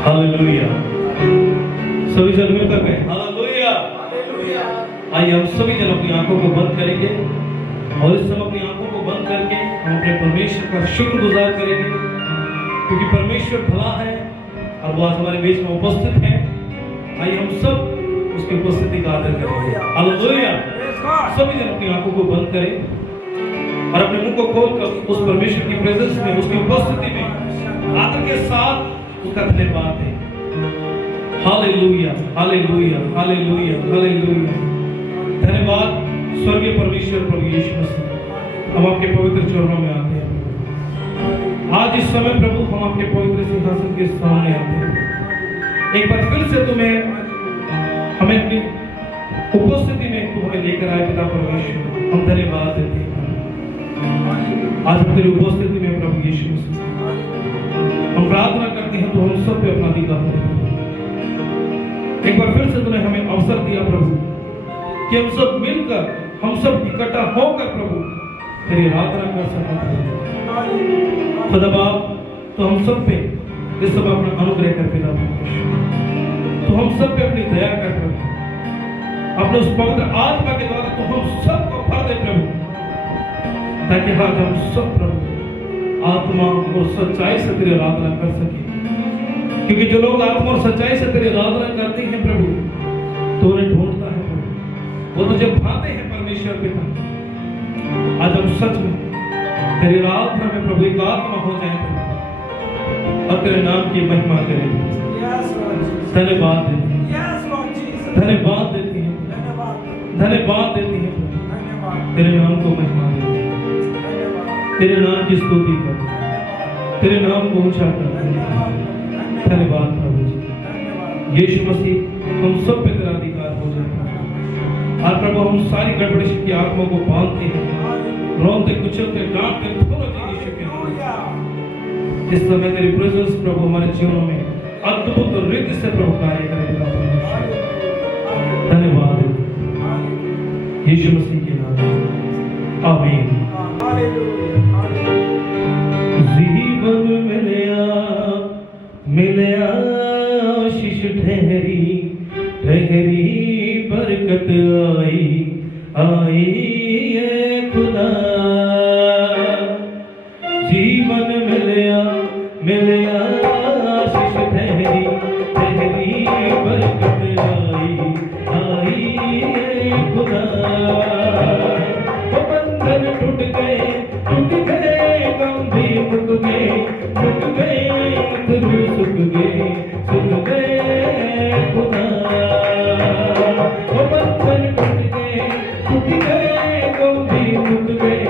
Hallelujah. सभी जन मिलकर कहें हालेलुया। आइए हम सभी जन अपनी आंखों को बंद करेंगे और इस समय अपनी आंखों को बंद करके हम अपने परमेश्वर का शुक्रगुजार करेंगे, क्योंकि परमेश्वर भला है और वो आज हमारे बीच में उपस्थित है। आइए हम सब उसकी उपस्थिति का आदर करेंगे। हालेलुया। सभी जन अपनी आंखों को बंद करें और अपने मुंह को खोलकर उस परमेश्वर की प्रेजेंस में, उसकी उपस्थिति में आदर के साथ उसका धन्यवाद है। Hallelujah, hallelujah, hallelujah, hallelujah. धन्यवाद स्वर्गीय परमेश्वर प्रभु यीशु मसीह। हम आपके पवित्र चरणों में आते हैं। आज इस समय प्रभु हम आपके पवित्र सिंहासन के सामने आते हैं। एक बार फिर से हमें अपनी उपस्थिति में तू हमें लेकर आए पिता परमेश्वर। हम धन्यवाद देते हैं आज तेरी उपस्थिति में प्रभु यीशु मसीह। हम प्रार्थना करते हैं तो हम सब पे अपना अधिकार करें। एक बार फिर से तूने हमें अवसर दिया प्रभु कि हम सब मिलकर, हम सब इकट्ठा होकर प्रभु तेरी आराधना कर सकें। खुदा बाप, तो हम सब पे इस समय अपना अनुग्रह कर पिता परमेश्वर। तो हम सब पे अपनी दया कर प्रभु, अपने उस पवित्र आत्मा के द्वारा तो हम सबको भर दे प्रभु, ताकि आज हम सब प्रभु आत्मा और सच्चाई से तेरी आराधना कर सके। क्योंकि जो लोग आत्मा और सच्चाई से तेरी आराधना करते हैं प्रभु, तो उन्हें ढूंढता है प्रभु, वो तुझे पाते हैं परमेश्वर पिता। आज हम सच में तेरी आराधना में प्रभु एक आत्मा हो जाए प्रभु और तेरे नाम की महिमा करें। धन्यवाद देते हैं, धन्यवाद देती है, धन्यवाद देती है प्रभु। तेरे नाम को महिमा देती है, तेरे नाम की स्तुति कर, तेरे नाम को ऊंचा कर। धन्यवाद प्रभु जी। यीशु मसीह हम सब पे तेरा अधिकार हो जाए। और प्रभु हम सारी गड़बड़ी की आत्मा को बांधते हैं, रोते कुचलते डांटते थोड़े यीशु के नाम। इस समय तेरी प्रेजेंस प्रभु हमारे जीवन में अद्भुत रीति से प्रभु कार्य करेगा। धन्यवाद यीशु मसीह के नाम में, आमीन। जीवन मिलया आशीष ठहरी ठहरी बरकत आई है खुदा। जीवन मिलया आशीष ठहरी ठहरी बरकत आई है खुदा। वो बंधन टूट गए गम भी मुक गए सुन गए खुदा। वो बंधन टूट गए गम भी मुक गए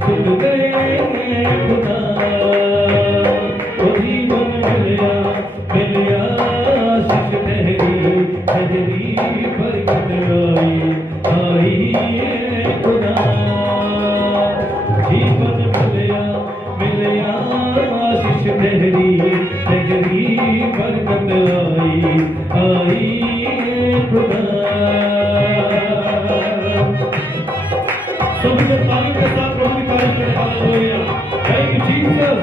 सुन गए खुदा। वो जीवन मिलया आशीष ठहरी ठहरी बरकत आई है खुदा। जीवन मिलया आशीष ठहरी ठहरी बरकत आई है खुदा। सभी लोग ताली के साथ प्रभु की तारीफ करें। Hallelujah, thank you Jesus.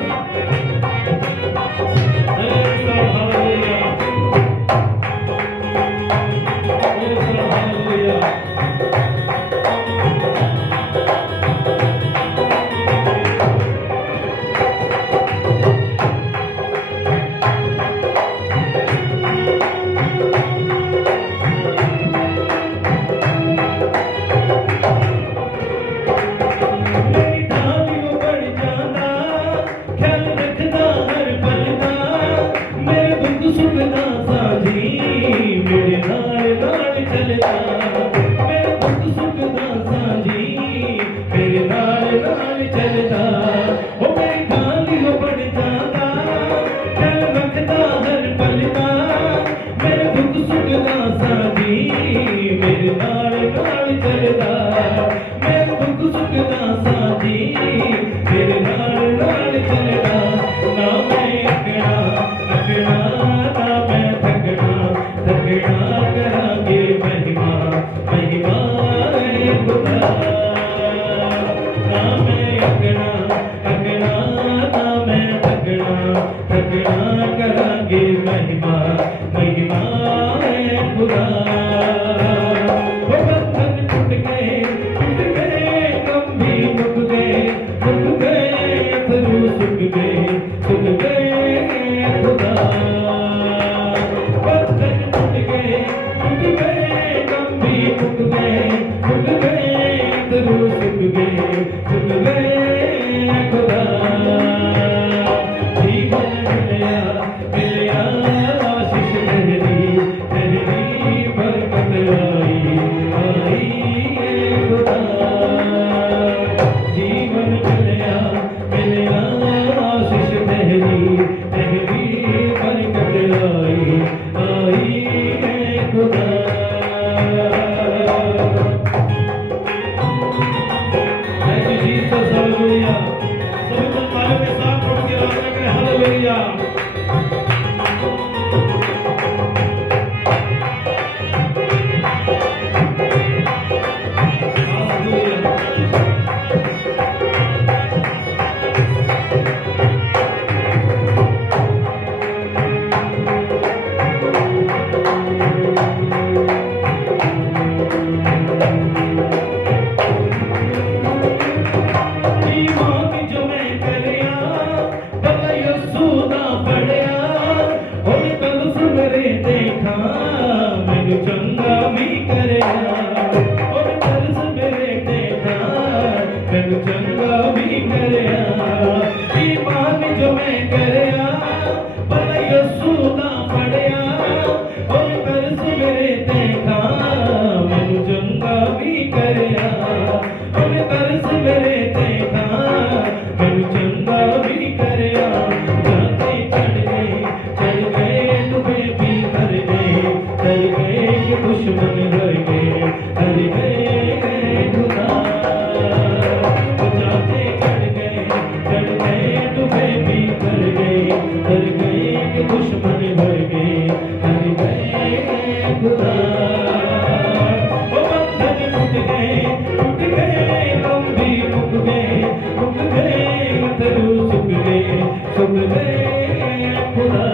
सुख गए खुदा,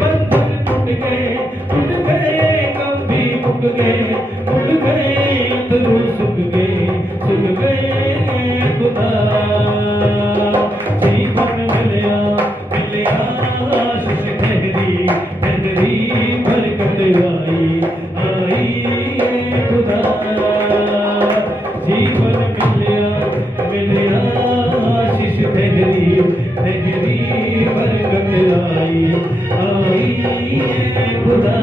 बंधन टूट गए गम भी मुक गए अंतरू सुख गए खुदा। जीवन मिलया आशीष ठहरी बरकत आई खुदा। जीवन मिलया आशीष ठहरी बरकत आई खुदा।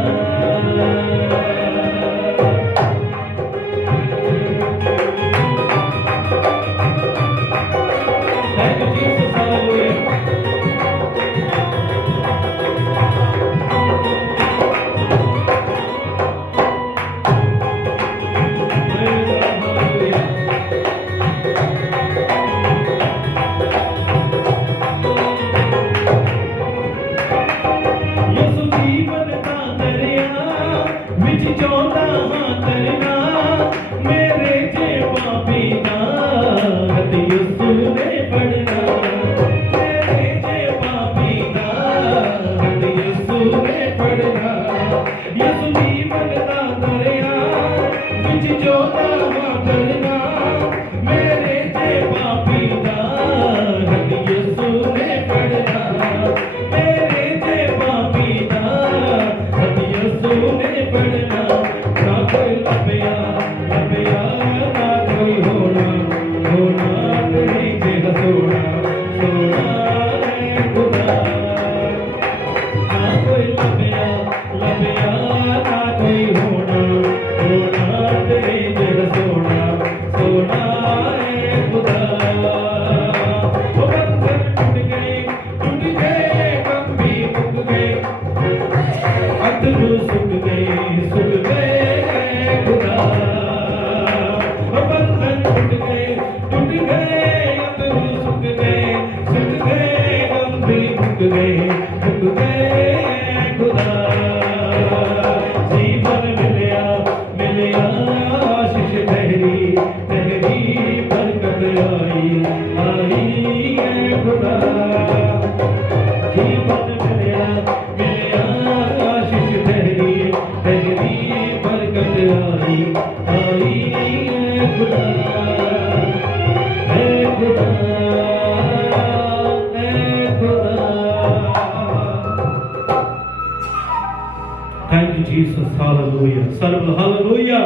Thank you Jesus, hallelujah, सर्व हालेलुया।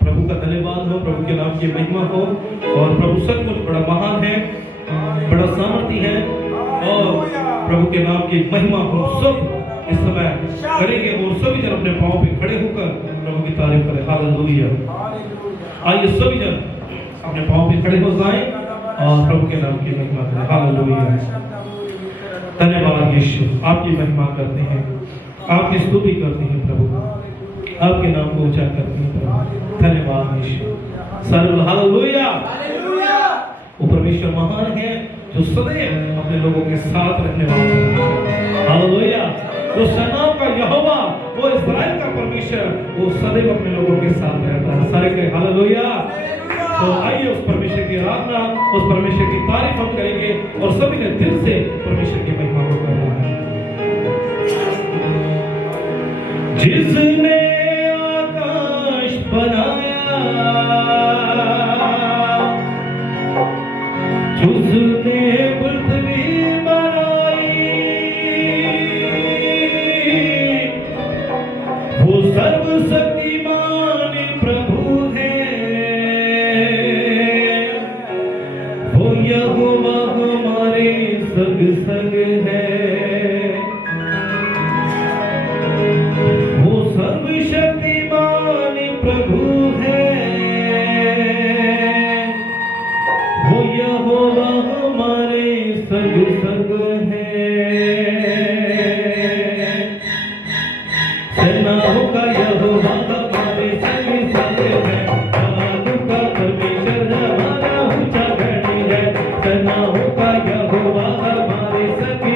प्रभु का धन्यवाद हो, प्रभु के नाम की महिमा हो। और प्रभु सचमुच बड़ा महान है, बड़ा सामर्थी है और प्रभु के नाम की महिमा हो। सब इस समय करेंगे और सभी जन अपने पांव पे खड़े होकर प्रभु की तारीफ करें। हालेलुया। आइए सभी जन अपने पांव पे खड़े हो जाएं और प्रभु के नाम की महिमा करें। हालेलुया। धन्यवाद यीशु, आपकी महिमा करते हैं, आपकी स्तुति करते हैं प्रभु, आपके नाम को ऊंचा करते हैं प्रभु। धन्यवाद यीशु, सर्व हालेलुया। वो परमेश्वर महान है जो सदैव अपने लोगों के साथ रहने वाला है। हालेलुया। जो सेनाओं का यहोवा, वो इस्राएल का परमेश्वर, वो सदैव अपने लोगों के साथ रहता है। सारे कहें हालेलुया। तो आइए उस परमेश्वर की आराधना, उस परमेश्वर की तारीफ हम करेंगे और सभी ने दिल से परमेश्वर की महिमा को करना है। जिसने आकाश बनाया, जिसने पृथ्वी बनाई, वो सर्वशक्तिमान प्रभु है। वो यहोवा हमारे संग संग है। वो सर्वशक्तिमान प्रभु है। वो यहोवा हमारे संग संग है। सेनाओं का यहोवा हमारे संग संग है। बालों का परमेश्वर हमारा ऊंचा गढ़ है। सेनाओं का यहोवा हमारे संग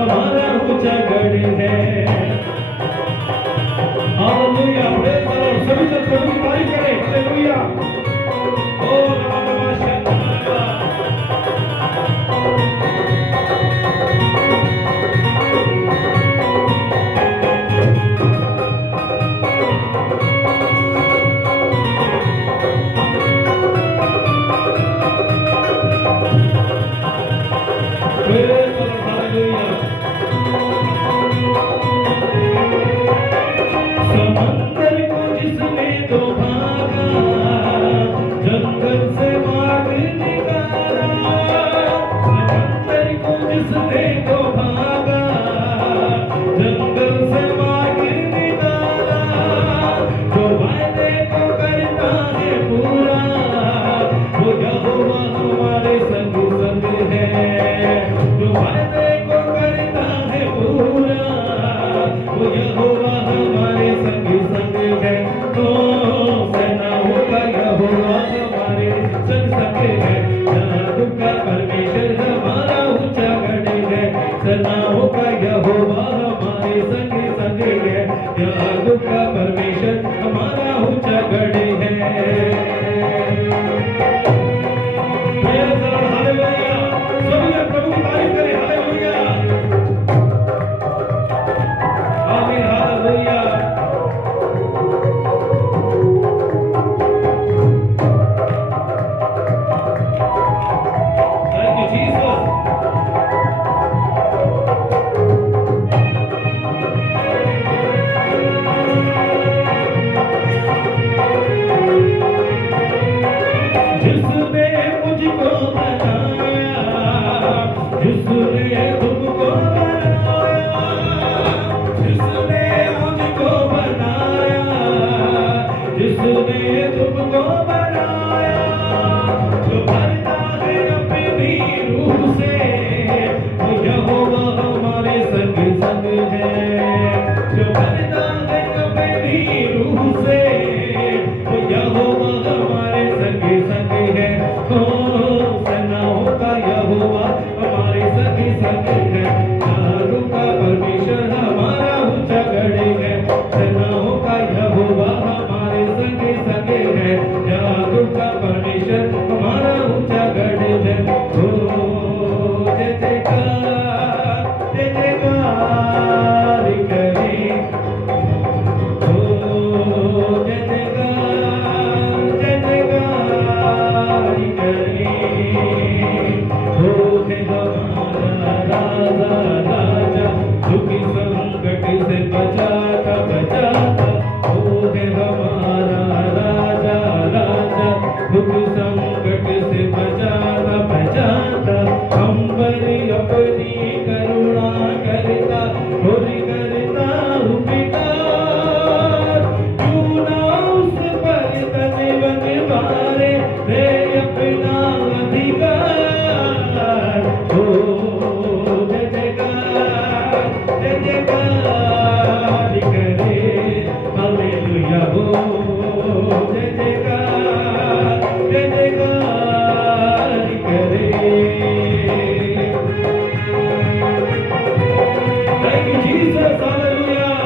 हमारा ऊंचा गढ़ है। Hallelujah, praise the Lord. सभी जन प्रभु की तारीफ करें। हालेलुया। ओ नमः शिवाय। Praise the Lord, hallelujah. समंदर को जिसने तो भागा, जंगल से मार्ग निकाला। समंदर को जिसने तो भागा, जंगल से मार्ग निकाला। जो वायदे को करता है पूरा, वो यहोवा हमारे संग संग है। जो वायदे को करता है पूरा, वो यहोवा हमारे संग संग है। तो सेनाओं का यहोवा हमारे संग संग है। जादू का परमेश्वर हमारा ऊंचा गढ़ है। सेनाओं का यहोवा हमारे संग संग है। जादू का परमेश्वर हमारा ऊंचा गढ़ है। Praise the Lord, hallelujah. सभी लोग प्रभु की तारीफ करें। हालेलुया, आमीन, हालेलुया। Thank you Jesus. जिसने मुझको बनाया, जिसने तुमको बनाया, जिसने मुझको बनाया, जिसने तुमको बनाया। जो भरता है अपनी रूह से, वो यहोवा हमारे संग संग है। जो भरता है अपनी रूह से, वो यहोवा हमारे संग संग है। ओ सेनाओं का यहोवा हमारे संग संग है। जादू का परमेश्वर हमारा ऊंचा गढ़ है। सेनाओं का यहोवा हमारे संग संग है। जादू का परमेश्वर हमारा ऊंचा गढ़ है। ओ जय जयकार, जय जयकार करें। ओ जय जयकार, जय जयकार करें। हो है हमारा राजा राजा, दुखी संकट से बचाता बचाता। हो है हमारा राजा राजा, दुख संकट से बचाता बचाता। हम पर अपनी करुणा करता और करता उपकार। क्यों ना उस पर तन बन मारे, दे अपना अधिकार। हो जय जयकार, जय जयकार करे। हालेलुया, हो जय जयकार, जय जयकार करे। Thank you, Jesus. Hallelujah.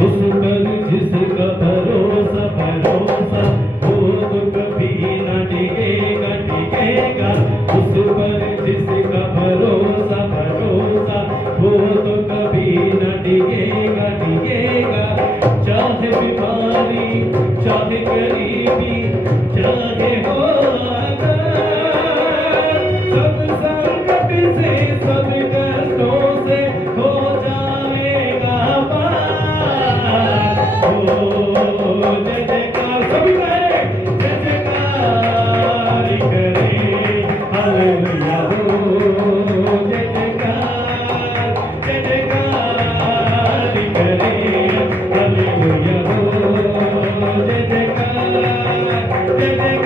उस पर जिसका भरोसा भरोसा, वो तो कभी न डिगेगा डिगेगा। उस पर जिसका भरोसा भरोसा, वो तो कभी न डिगेगा डिगेगा। चाहे बीमारी, चाहे गरीबी, चाहे हो आघात, सब संकट से सब कष्टों से हो जाएगा पार। ओ जय जयकार, सभी करें जय जयकार करें। हालेलुया, हो जय जयकार, जय जयकार करें। हालेलुया, हो जय जयकार, जय जयकार।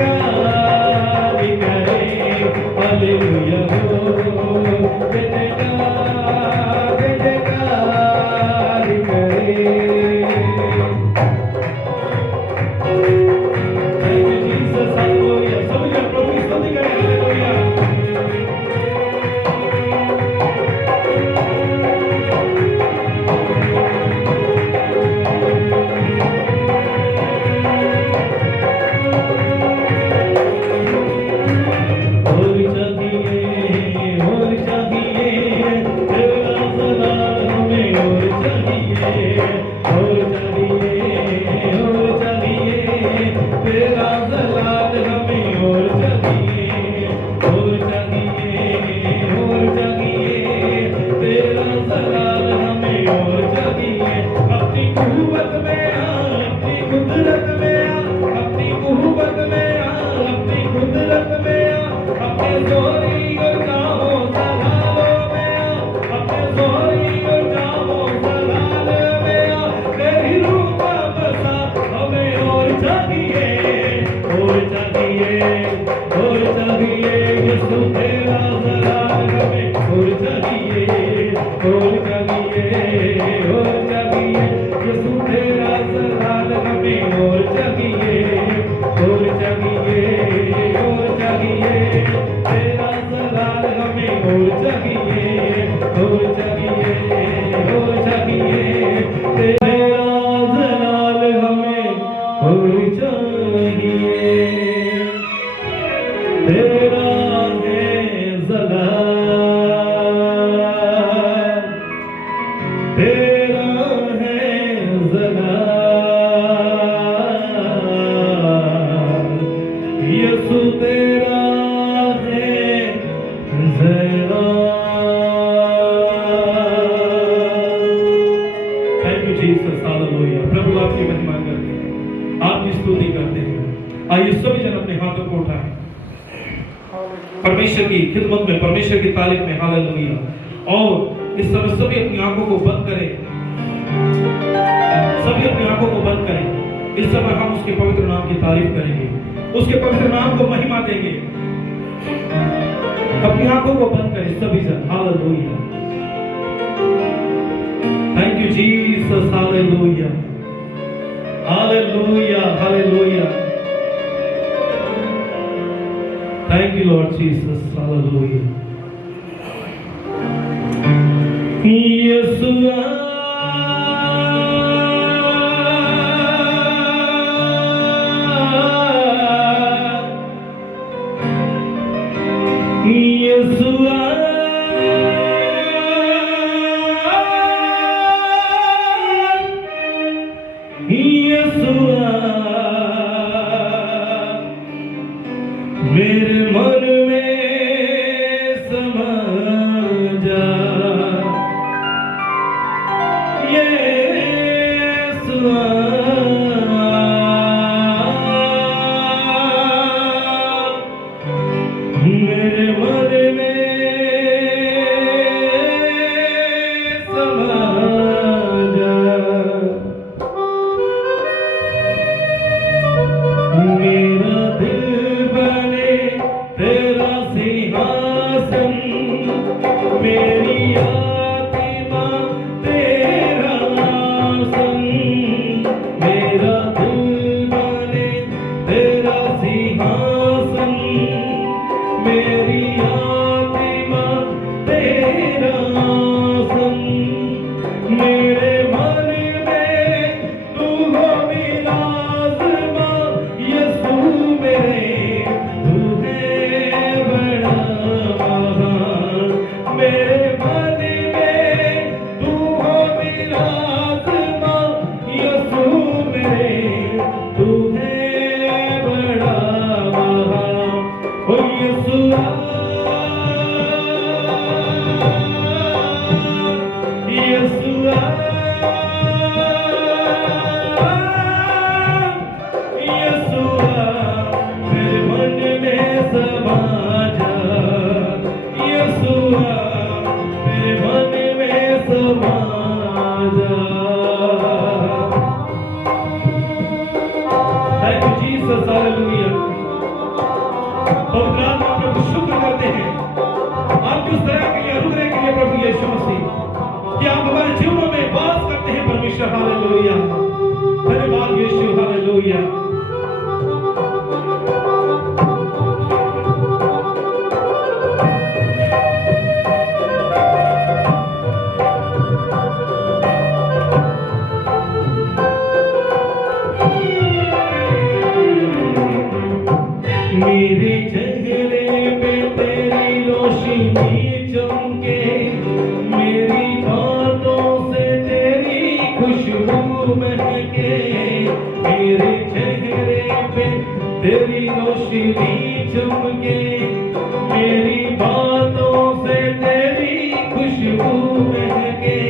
चाहिए यीशु तेरा जलाल हमें और चाहिए यीशु तेरा जलाल हमें और चाहिए तेरा जलाल हमें और चाहिए तेरा जलाल हमें और चाहिए तेरा है जलाल तेरा है जलाल यीशु तेरा है जलाल। Thank you Jesus, hallelujah. प्रभु आपकी महिमा करते हैं, आपकी स्तुति करते हैं। आइए सभी जन अपने हाथों को उठाएं, परमेश्वर की खिदमत में, परमेश्वर की तारीफ में, हालेलुया। और इस समय सभी अपनी आंखों को बंद करें, सभी अपनी आंखों को बंद करें। इस समय हम उसके पवित्र नाम की तारीफ करेंगे, उसके पवित्र नाम को महिमा देंगे। अपनी आंखों को बंद करें सभी जन, hallelujah. Thank you Jesus, hallelujah hallelujah hallelujah. Thank you, Lord Jesus. Hallelujah. Yeshua. Yeshua. Yeshua. मेरे मन में समा जा यीशुआ, मेरे मन में समा जा, मेरा दिल तेरा सिंहासन, मेरी आत्मा तेरा आसन, मेरा दिल बने तेरा सिंहासन, मेरी आत्मा तेरा आसन, मेरे मन में तू हो विराजमा यीशु मेरे, मेरे मन में तू हो विराजमा यीशु मेरे, तू है बड़ा महान। ओ यीशुआ, यीशुआ, यीशुआ, मेरे मन में समा जा यीशुआ, मेरे मन में समा जा। Thank you Jesus, hallelujah. पवित्र आत्मा प्रभु शुक्र करते हैं आपकी उस दया के लिए, अनुग्रह के लिए प्रभु यीशु मसीह, कि आप हमारे जीवनों में वास करते हैं परमेश्वर, हालेलुया। धन्यवाद यीशु, हालेलुया। मेरे चेहरे पे तेरी रोशनी चमके, मेरी बातों से तेरी खुशबू महके, मेरे चेहरे पे तेरी रोशनी चमके, मेरी बातों से तेरी खुशबू महके,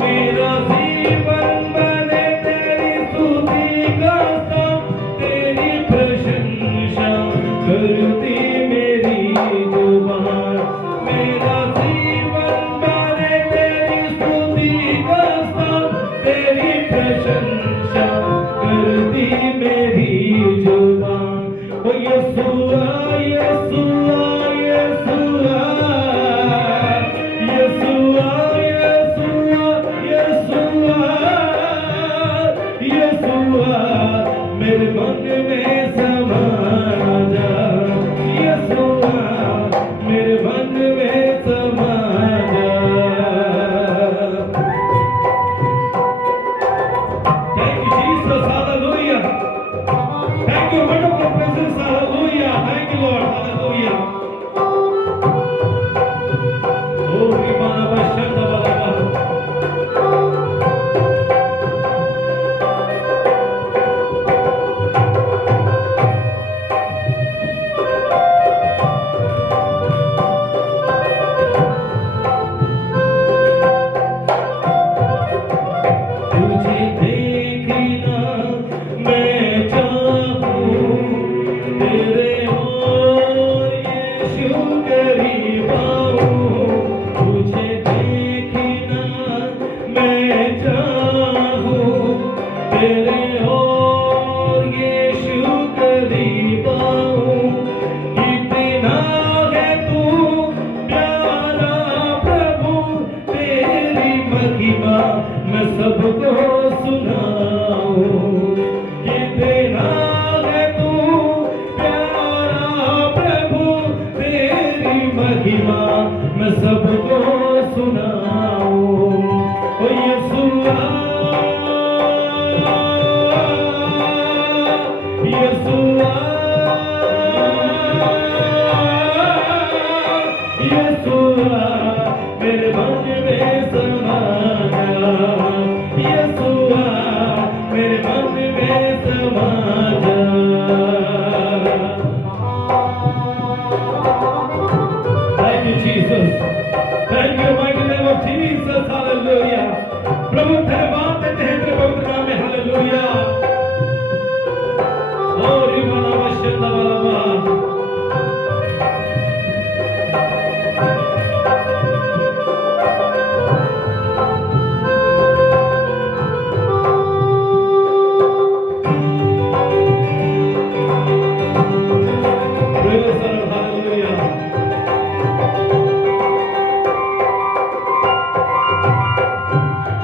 मेरा जीवन बने तेरी स्तुति गाता, तेरी प्रशंसा करती मेरी जुबान, मेरा जीवन बने तेरी स्तुति गाता, तेरी प्रशंसा करती मेरी जुबान। ओ यीशुआ, महिमा मैं सबको सुनाऊं। ओ यीशुआ, यीशुआ, यीशुआ, मेरे मन में समा जा। यीशुआ, मेरे मन में समा जा। Thank you, Jesus. Thank you, mighty name of Jesus. Hallelujah. प्रभु धन्यवाद देते हैं तेरे पवित्र नाम में। हालेलुया। और रिबना वशंदा वाला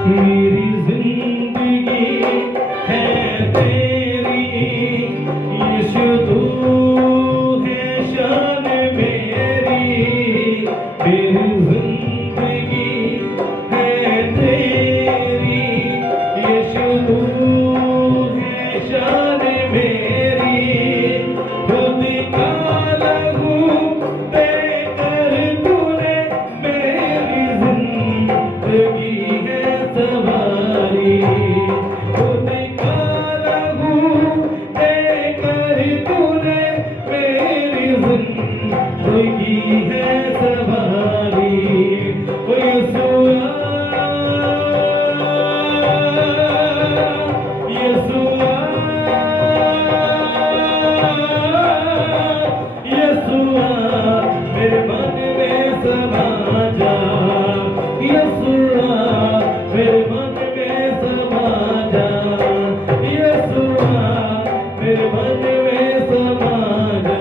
मेरी जिंदगी है तेरी, यीशु तू है शान मेरी। मेरी जिंदगी है तेरी, यीशु तू है शान मेरी। खुद का लहू देकर तूने मेरी जिंदगी सवारी। खुद का लहू देकर तूने मेरी जिंदगी है सवारी। ओ यीशुआ, यीशुआ, यीशुआ, मेरे मन में समा जा। यीशुआ, मेरे मन में समा जा। यीशुआ, मेरे मन में समा जा।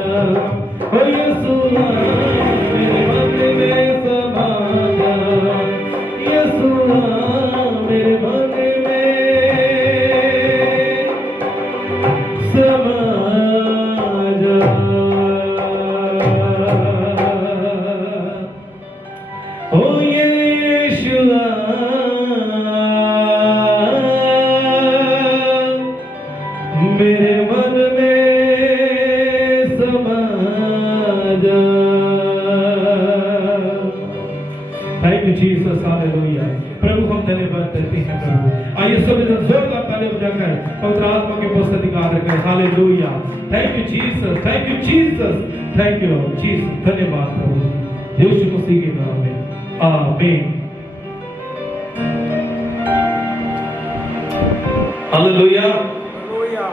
ओ यीशुआ, मेरे मन में समा जा। यीशुआ, मेरे मन में समा जा। ओ यीशुआ, मेरे मन में समा जा। Thank you Jesus, hallelujah. प्रभु हम धन्यवाद देते हैं प्रभु। आइए सभी जन जोरदार ताली बजाकर पवित्र आत्मा के उपस्थिति का आदर करें। Hallelujah. Thank you Jesus, thank you Jesus, thank you Jesus. धन्यवाद प्रभु यीशु मसीह के नाम में, आमीन। हालेलुया।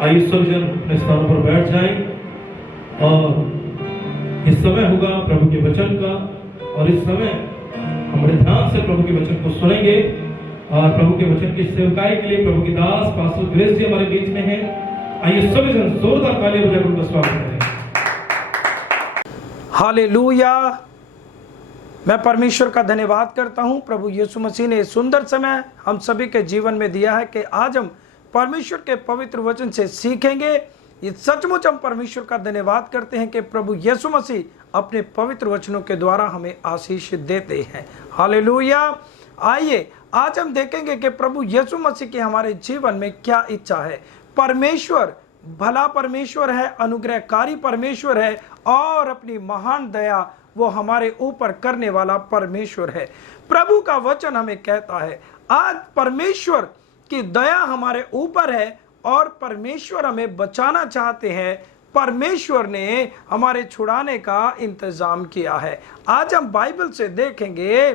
आइए सब जन अपने स्थानों पर बैठ जाएं और इस समय होगा प्रभु के वचन का। और इस समय हम बड़े ध्यान से प्रभु के वचन को सुनेंगे। और प्रभु के वचन की सेवकाई के लिए प्रभु की दास पास्टर ग्रेस जी हमारे बीच में हैं। आइए सभी जन जोरदार ताली बजाकर उनका स्वागत करें। हालेलुया। मैं परमेश्वर का धन्यवाद करता हूं। प्रभु यीशु मसीह ने सुंदर समय हम सभी के जीवन में दिया है कि आज हम परमेश्वर के पवित्र वचन से सीखेंगे। ये सचमुच हम परमेश्वर का धन्यवाद करते हैं कि प्रभु यीशु मसीह अपने पवित्र वचनों के द्वारा हमें आशीष देते हैं। हालेलुया। आइए आज हम देखेंगे कि प्रभु यीशु मसीह की हमारे जीवन में क्या इच्छा है। परमेश्वर भला परमेश्वर है, अनुग्रहकारी परमेश्वर है और अपनी महान दया वो हमारे ऊपर करने वाला परमेश्वर है। प्रभु का वचन हमें कहता है आज परमेश्वर की दया हमारे ऊपर है और परमेश्वर हमें बचाना चाहते हैं। परमेश्वर ने हमारे छुड़ाने का इंतजाम किया है। आज हम बाइबल से देखेंगे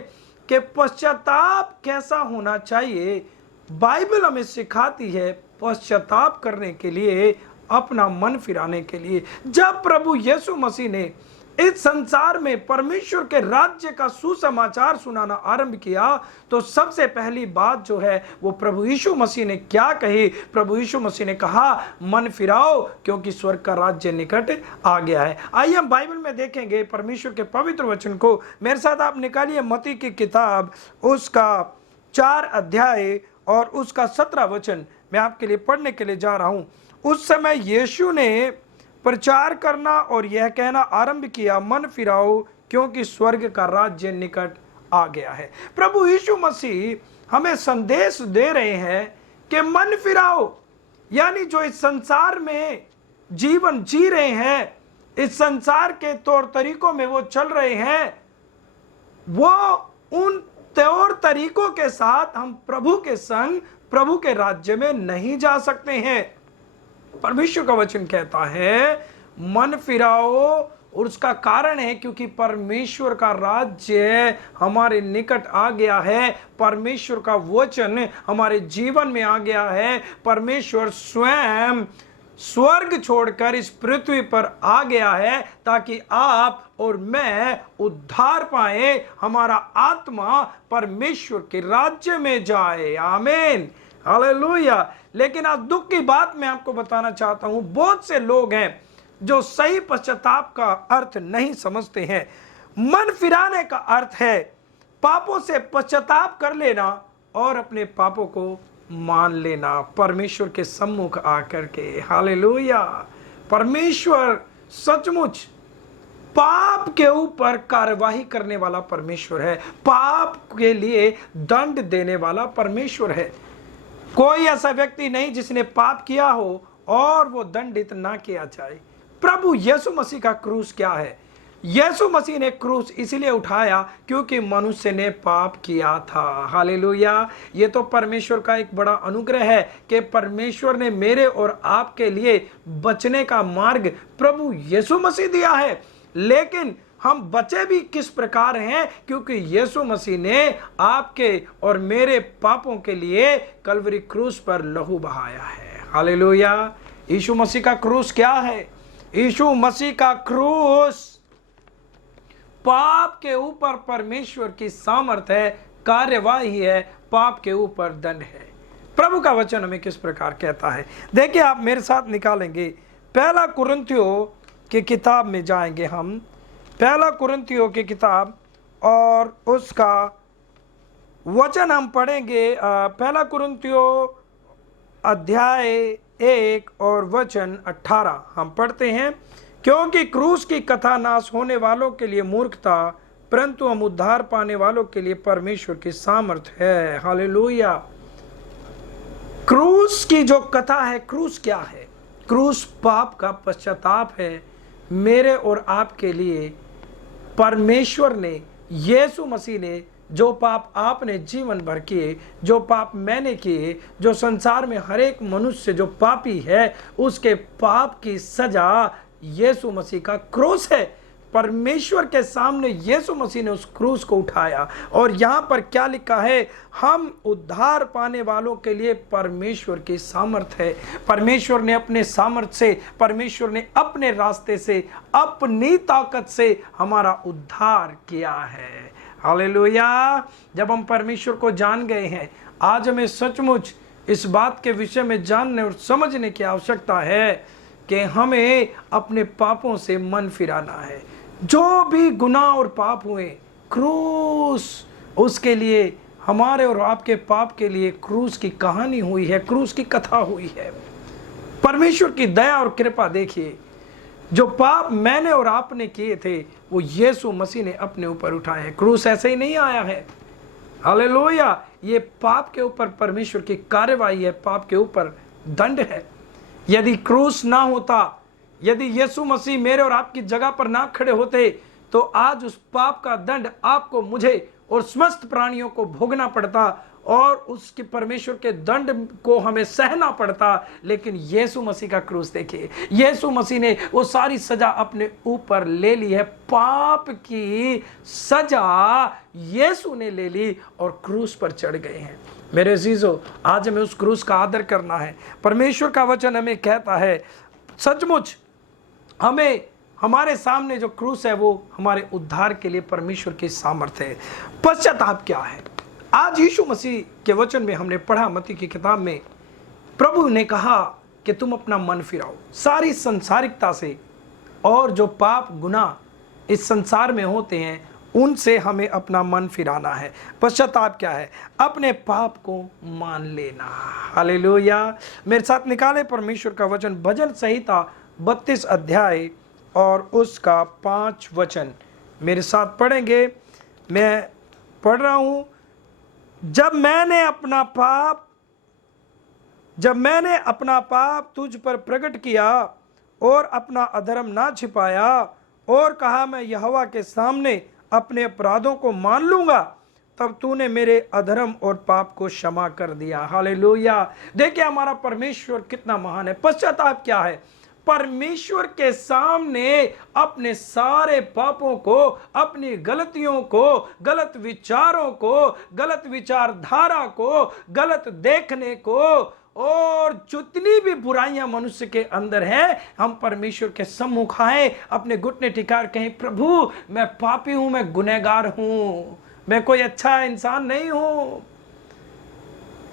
कि पश्चाताप कैसा होना चाहिए। बाइबल हमें सिखाती है पश्चाताप करने के लिए, अपना मन फिराने के लिए। जब प्रभु यीशु मसीह ने इस संसार में परमेश्वर के राज्य का सुसमाचार सुनाना आरंभ किया तो सबसे पहली बात जो है वो प्रभु यीशु मसीह ने क्या कही। प्रभु यीशु मसीह ने कहा मन फिराओ क्योंकि स्वर्ग का राज्य निकट आ गया है। आइए हम बाइबल में देखेंगे परमेश्वर के पवित्र वचन को। मेरे साथ आप निकालिए मत्ती की किताब उसका 4 अध्याय और उसका 17 वचन मैं आपके लिए पढ़ने के लिए जा रहा हूं। उस समय यीशु ने प्रचार करना और यह कहना आरंभ किया मन फिराओ क्योंकि स्वर्ग का राज्य निकट आ गया है। प्रभु यीशु मसीह हमें संदेश दे रहे हैं कि मन फिराओ, यानी जो इस संसार में जीवन जी रहे हैं, इस संसार के तौर तरीकों में वो चल रहे हैं, वो उन तौर तरीकों के साथ हम प्रभु के संग प्रभु के राज्य में नहीं जा सकते हैं। परमेश्वर का वचन कहता है मन फिराओ, और उसका कारण है क्योंकि परमेश्वर का राज्य हमारे निकट आ गया है, परमेश्वर का वचन हमारे जीवन में आ गया है, परमेश्वर स्वयं स्वर्ग छोड़कर इस पृथ्वी पर आ गया है ताकि आप और मैं उद्धार पाए, हमारा आत्मा परमेश्वर के राज्य में जाए। आमीन, हालेलुया। लेकिन आज दुख की बात मैं आपको बताना चाहता हूं, बहुत से लोग हैं जो सही पश्चाताप का अर्थ नहीं समझते हैं। मन फिराने का अर्थ है पापों से पश्चाताप कर लेना और अपने पापों को मान लेना परमेश्वर के सम्मुख आकर के। हालेलुया। परमेश्वर सचमुच पाप के ऊपर कार्यवाही करने वाला परमेश्वर है, पाप के लिए दंड देने वाला परमेश्वर है। कोई ऐसा व्यक्ति नहीं जिसने पाप किया हो और वो दंडित ना किया जाए। प्रभु यीशु मसीह का क्रूस क्या है? यीशु मसीह ने क्रूस इसलिए उठाया क्योंकि मनुष्य ने पाप किया था। हालेलुया। ये तो परमेश्वर का एक बड़ा अनुग्रह है कि परमेश्वर ने मेरे और आपके लिए बचने का मार्ग प्रभु यीशु मसीह दिया है। लेकिन हम बचे भी किस प्रकार हैं? क्योंकि यीशु मसीह ने आपके और मेरे पापों के लिए कलवरी क्रूस पर लहू बहाया है। हालेलुया। यीशु मसीह का क्रूस क्या है? यीशु मसीह का क्रूस पाप के ऊपर परमेश्वर की सामर्थ है, कार्यवाही है, पाप के ऊपर दंड है। प्रभु का वचन हमें किस प्रकार कहता है, देखिए आप मेरे साथ निकालेंगे। पहला कुरिन्थियों की किताब में जाएंगे हम, पहला कुरिन्थियों की किताब और उसका वचन हम पढ़ेंगे। पहला कुरिन्थियों अध्याय 1 और वचन 18 हम पढ़ते हैं। क्योंकि क्रूस की कथा नाश होने वालों के लिए मूर्खता, परंतु हम उद्धार पाने वालों के लिए परमेश्वर की सामर्थ है। हालेलुया। क्रूस की जो कथा है, क्रूस क्या है? क्रूस पाप का पश्चाताप है। मेरे और आपके लिए परमेश्वर ने, यीशु मसीह ने जो पाप आपने जीवन भर किए, जो पाप मैंने किए, जो संसार में हर एक मनुष्य जो पापी है उसके पाप की सजा यीशु मसीह का क्रूस है। परमेश्वर के सामने यीशु मसीह ने उस क्रूस को उठाया। और यहाँ पर क्या लिखा है? हम उद्धार पाने वालों के लिए परमेश्वर की सामर्थ है। परमेश्वर ने अपने सामर्थ से, परमेश्वर ने अपने रास्ते से, अपनी ताकत से हमारा उद्धार किया है। हालेलुया। जब हम परमेश्वर को जान गए हैं, आज हमें सचमुच इस बात के विषय में जानने और समझने की आवश्यकता है कि हमें अपने पापों से मन फिराना है। जो भी गुनाह और पाप हुए, क्रूस उसके लिए, हमारे और आपके पाप के लिए क्रूस की कहानी हुई है, क्रूस की कथा हुई है। परमेश्वर की दया और कृपा देखिए, जो पाप मैंने और आपने किए थे वो यीशु मसीह ने अपने ऊपर उठाए हैं। क्रूस ऐसे ही नहीं आया है। हालेलुया। ये पाप के ऊपर परमेश्वर की कार्यवाही है, पाप के ऊपर दंड है। यदि क्रूस ना होता, यदि यीशु मसीह मेरे और आपकी जगह पर ना खड़े होते, तो आज उस पाप का दंड आपको, मुझे और समस्त प्राणियों को भोगना पड़ता और उसके परमेश्वर के दंड को हमें सहना पड़ता। लेकिन यीशु मसीह का क्रूस देखिए, यीशु मसीह ने वो सारी सजा अपने ऊपर ले ली है। पाप की सजा यीशु ने ले ली और क्रूस पर चढ़ गए हैं। मेरे अजीजों, आज हमें उस क्रूस का आदर करना है। परमेश्वर का वचन हमें कहता है, सचमुच हमें, हमारे सामने जो क्रूस है वो हमारे उद्धार के लिए परमेश्वर की सामर्थ है। पश्चाताप क्या है? आज यीशु मसीह के वचन में हमने पढ़ा, मत्ती की किताब में प्रभु ने कहा कि तुम अपना मन फिराओ सारी संसारिकता से, और जो पाप गुनाह इस संसार में होते हैं उनसे हमें अपना मन फिराना है। पश्चाताप क्या है? अपने पाप को मान लेना। हालेलुया। मेरे साथ निकाले परमेश्वर का वचन, भजन संहिता 32 अध्याय और उसका 5 वचन। मेरे साथ पढ़ेंगे। मैं पढ़ रहा हूं। जब मैंने अपना पाप तुझ पर प्रकट किया और अपना अधर्म ना छिपाया और कहा मैं यहोवा के सामने अपने अपराधों को मान लूंगा, तब तूने मेरे अधर्म और पाप को क्षमा कर दिया। हालेलुया। देखिए हमारा परमेश्वर कितना महान है। पश्चाताप क्या है? परमेश्वर के सामने अपने सारे पापों को, अपनी गलतियों को, गलत विचारों को, गलत विचारधारा को, गलत देखने को और जितनी भी बुराइयां मनुष्य के अंदर हैं, हम परमेश्वर के सम्मुख आए, अपने घुटने टिकार कहें, प्रभु मैं पापी हूं, मैं गुनहगार हूं, मैं कोई अच्छा इंसान नहीं हूं।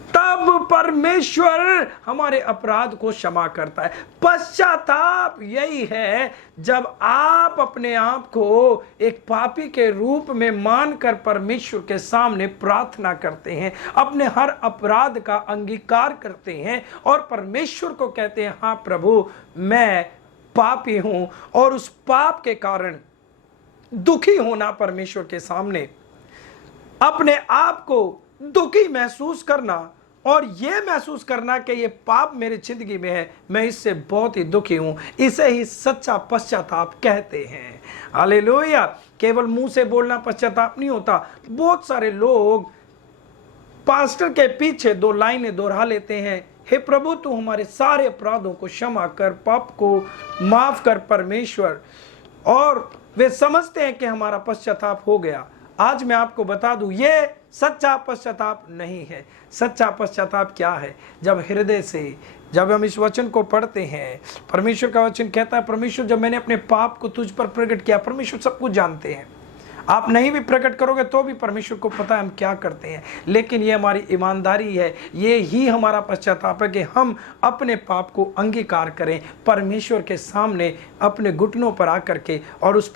तब परमेश्वर हमारे अपराध को क्षमा करता है। पश्चाताप यही है जब आप अपने आप को एक पापी के रूप में मानकर परमेश्वर के सामने प्रार्थना करते हैं, अपने हर अपराध का अंगीकार करते हैं और परमेश्वर को कहते हैं, हाँ प्रभु मैं पापी हूं, और उस पाप के कारण दुखी होना, परमेश्वर के सामने अपने आप को दुखी महसूस करना और यह महसूस करना कि यह पाप मेरी जिंदगी में है, मैं इससे बहुत ही दुखी हूं, इसे ही सच्चा पश्चाताप कहते हैं। हालेलुया। केवल मुंह से बोलना पश्चाताप नहीं होता। बहुत सारे लोग पास्टर के पीछे 2 लाइनें दोहरा लेते हैं, हे प्रभु तू हमारे सारे अपराधों को क्षमा कर, पाप को माफ कर परमेश्वर, और वे समझते हैं कि हमारा पश्चाताप हो गया। आज मैं आपको बता दूं, यह सच्चा पश्चाताप नहीं है। सच्चा पश्चाताप क्या है? जब हृदय से, जब हम इस वचन को पढ़ते हैं, परमेश्वर का वचन कहता है, परमेश्वर जब मैंने अपने पाप को तुझ पर प्रकट किया, परमेश्वर सब कुछ जानते हैं। आप नहीं भी प्रकट करोगे तो भी परमेश्वर को पता है हम क्या करते हैं, लेकिन ये हमारी ईमानदारी है, ये ही हमारा पश्चाताप है कि हम अपने पाप को अंगीकार करें परमेश्वर के सामने, अपने घुटनों पर आकर के, और उस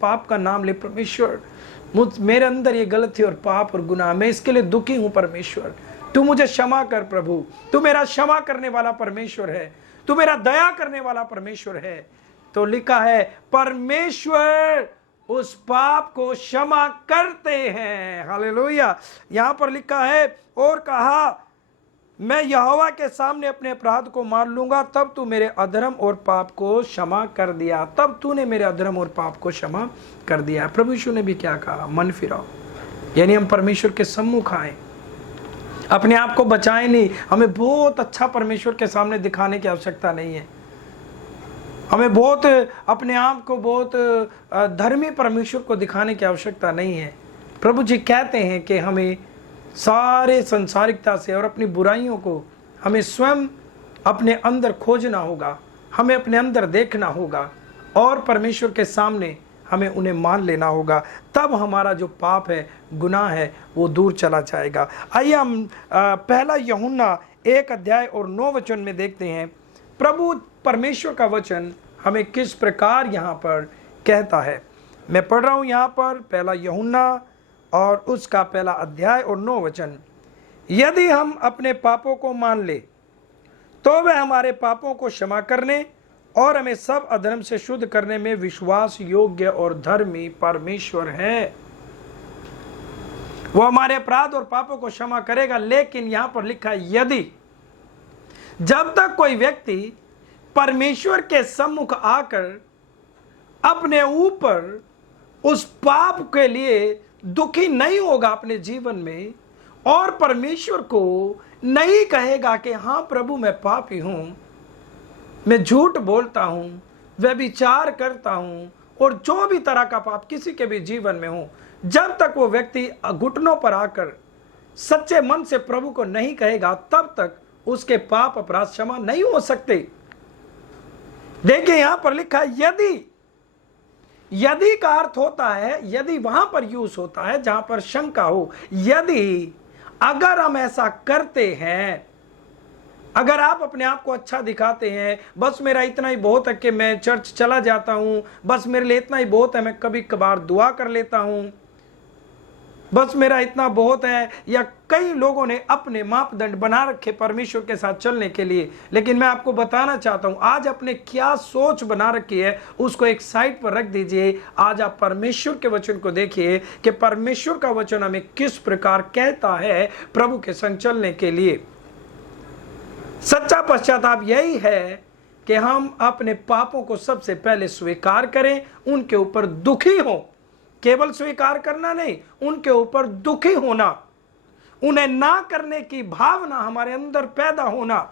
पाप का नाम ले, परमेश्वर मेरे अंदर ये गलती और पाप और गुनाह, मैं इसके लिए दुखी हूं परमेश्वर, तू मुझे क्षमा कर प्रभु, तू मेरा क्षमा करने वाला परमेश्वर है, तू मेरा दया करने वाला परमेश्वर है। तो लिखा है परमेश्वर उस पाप को क्षमा करते हैं। हालेलुया। यहां पर लिखा है, और कहा मैं यहोवा के सामने अपने अपराध को मान लूंगा, तब तू मेरे अधर्म और पाप को क्षमा कर दिया। तब तूने मेरे अधर्म और पाप को क्षमा कर दिया। प्रभु यीशु ने भी क्या कहा? मन फिराओ, यानी हम परमेश्वर के सम्मुख आए, अपने आप को बचाए नहीं। हमें बहुत अच्छा परमेश्वर के सामने दिखाने की आवश्यकता नहीं है, हमें बहुत अपने आप को बहुत धर्मी परमेश्वर को दिखाने की आवश्यकता नहीं है। प्रभु जी कहते हैं कि हमें सारे संसारिकता से और अपनी बुराइयों को हमें स्वयं अपने अंदर खोजना होगा, हमें अपने अंदर देखना होगा और परमेश्वर के सामने हमें उन्हें मान लेना होगा। तब हमारा जो पाप है, गुनाह है, वो दूर चला जाएगा। आइए हम पहला यूहन्ना 1 अध्याय और 9 वचन में देखते हैं प्रभु परमेश्वर का वचन हमें किस प्रकार यहाँ पर कहता है। मैं पढ़ रहा हूँ यहाँ पर पहला यूहन्ना और उसका पहला अध्याय और 9 वचन। यदि हम अपने पापों को मान ले तो वह हमारे पापों को क्षमा करने और हमें सब अधर्म से शुद्ध करने में विश्वास योग्य और धर्मी परमेश्वर है। वो हमारे अपराध और पापों को क्षमा करेगा, लेकिन यहां पर लिखा है यदि। जब तक कोई व्यक्ति परमेश्वर के सम्मुख आकर अपने ऊपर उस पाप के लिए दुखी नहीं होगा अपने जीवन में, और परमेश्वर को नहीं कहेगा कि हाँ प्रभु मैं पापी हूं, मैं झूठ बोलता हूं, व्यभिचार करता हूं, और जो भी तरह का पाप किसी के भी जीवन में हो, जब तक वो व्यक्ति घुटनों पर आकर सच्चे मन से प्रभु को नहीं कहेगा, तब तक उसके पाप अपराध क्षमा नहीं हो सकते। देखिए यहां पर लिखा है यदि। यदि का अर्थ होता है, यदि वहां पर यूज होता है जहां पर शंका हो। यदि अगर हम ऐसा करते हैं, अगर आप अपने आप को अच्छा दिखाते हैं, बस मेरा इतना ही बहुत है कि मैं चर्च चला जाता हूं, बस मेरे लिए इतना ही बहुत है, मैं कभी कभार दुआ कर लेता हूं, बस मेरा इतना बहुत है, या कई लोगों ने अपने मापदंड बना रखे परमेश्वर के साथ चलने के लिए। लेकिन मैं आपको बताना चाहता हूं, आज अपने क्या सोच बना रखी है उसको एक साइड पर रख दीजिए। आज आप परमेश्वर के वचन को देखिए कि परमेश्वर का वचन हमें किस प्रकार कहता है प्रभु के संग चलने के लिए। सच्चा पश्चाताप यही है कि हम अपने पापों को सबसे पहले स्वीकार करें, उनके ऊपर दुखी हों। केवल स्वीकार करना नहीं, उनके ऊपर दुखी होना, उन्हें ना करने की भावना हमारे अंदर पैदा होना।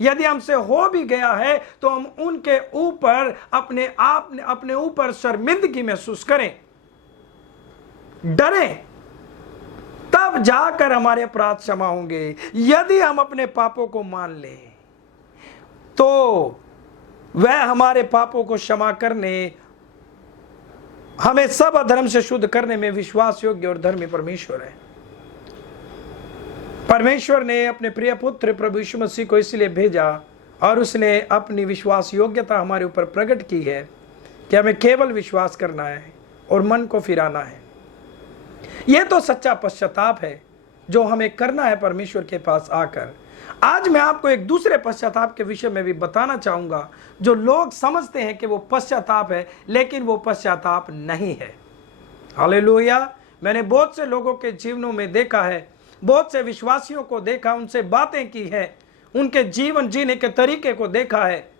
यदि हमसे हो भी गया है तो हम उनके ऊपर अपने ऊपर शर्मिंदगी महसूस करें, डरें, तब जाकर हमारे अपराध क्षमा होंगे। यदि हम अपने पापों को मान लें तो वह हमारे पापों को क्षमा करने, हमें सब अधर्म से शुद्ध करने में विश्वास योग्य और धर्मी परमेश्वर है। परमेश्वर ने अपने प्रिय पुत्र प्रभु यीशु मसीह को इसलिए भेजा और उसने अपनी विश्वास योग्यता हमारे ऊपर प्रकट की है कि हमें केवल विश्वास करना है और मन को फिराना है। यह तो सच्चा पश्चाताप है जो हमें करना है परमेश्वर के पास आकर। आज मैं आपको एक दूसरे पश्चाताप के विषय में भी बताना चाहूंगा, जो लोग समझते हैं कि वो पश्चाताप है लेकिन वो पश्चाताप नहीं है। हालेलुया। मैंने बहुत से लोगों के जीवनों में देखा है, बहुत से विश्वासियों को देखा, उनसे बातें की है, उनके जीवन जीने के तरीके को देखा है।